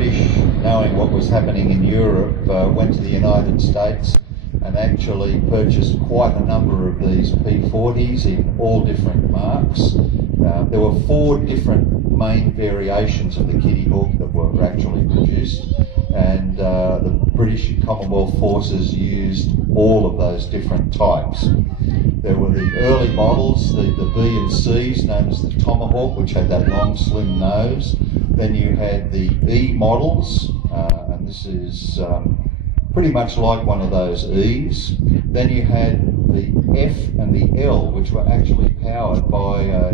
British, knowing what was happening in Europe, went to the United States and actually purchased quite a number of these P-40s in all different marks. There were 4 different main variations of the Kittyhawk that were actually produced, and the British Commonwealth forces used all of those different types. There were the early models, the B and C's, known as the Tomahawk, which had that long, slim nose. Then you had the E models, and this is pretty much like one of those E's. Then you had the F and the L, which were actually powered by a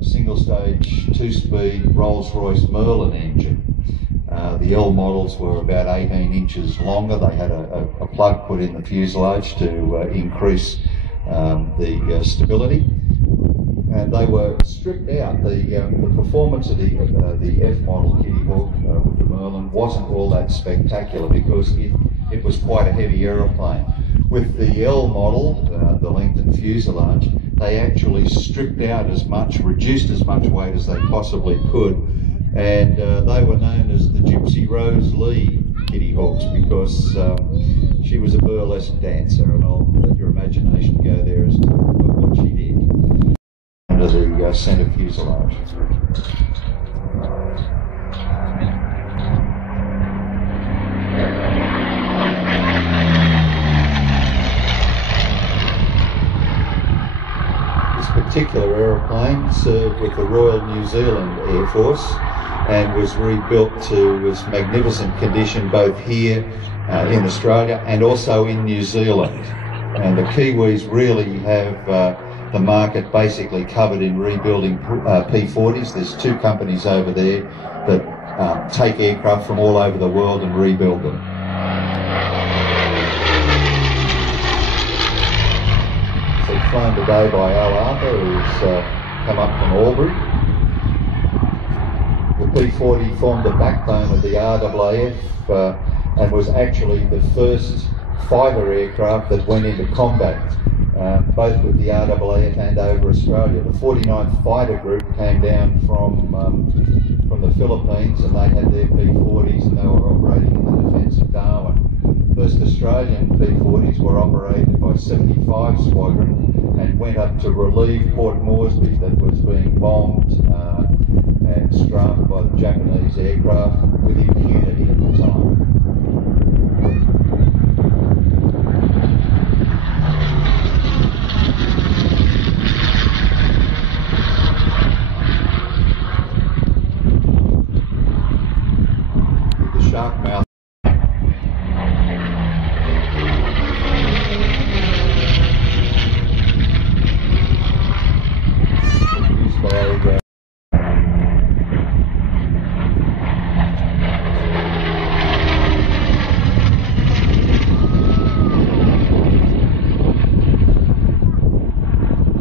single-stage 2-speed Rolls-Royce Merlin engine. The L models were about 18 inches longer. They had a plug put in the fuselage to increase the stability. And they were stripped out. The performance of the F model Kittyhawk with the Merlin wasn't all that spectacular because it was quite a heavy aeroplane. With the L model, the lengthened fuselage, they actually stripped out as much, reduced as much weight as they possibly could, and they were known as the Gypsy Rose Lee Kittyhawks because she was a burlesque dancer, and I'll let your imagination go there as to what she did under the centre fuselage. This particular aeroplane served with the Royal New Zealand Air Force and was rebuilt to its magnificent condition both here in Australia and also in New Zealand. And the Kiwis really have the market basically covered in rebuilding P-40s. There's 2 companies over there that take aircraft from all over the world and rebuild them. So flown today by Allan, who's come up from Albury. The P-40 formed the backbone of the RAAF and was actually the first fighter aircraft that went into combat, both with the RAAF and over Australia. The 49th Fighter Group came down from the Philippines, and they had their P-40s and they were operating in the defence of Darwin. First Australian P-40s were operated by 75 Squadron and went up to relieve Port Moresby that was being bombed and strafed by the Japanese aircraft with impunity at the time. With the shark mouth. Used by the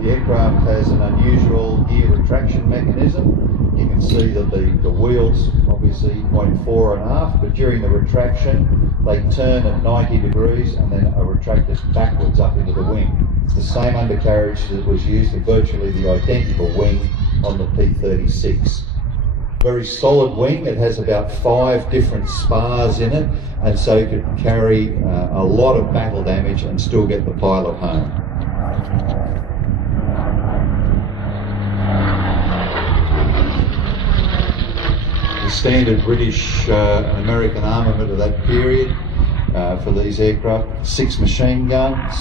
aircraft has an unusual gear retraction mechanism. You can see that the wheels obviously point fore and aft, but during the retraction they turn at 90 degrees and then are retracted backwards up into the wing. It's the same undercarriage that was used for virtually the identical wing on the P-36. Very solid wing. It has about 5 different spars in it, and so you can carry a lot of battle damage and still get the pilot home. The standard British and American armament of that period for these aircraft: 6 machine guns,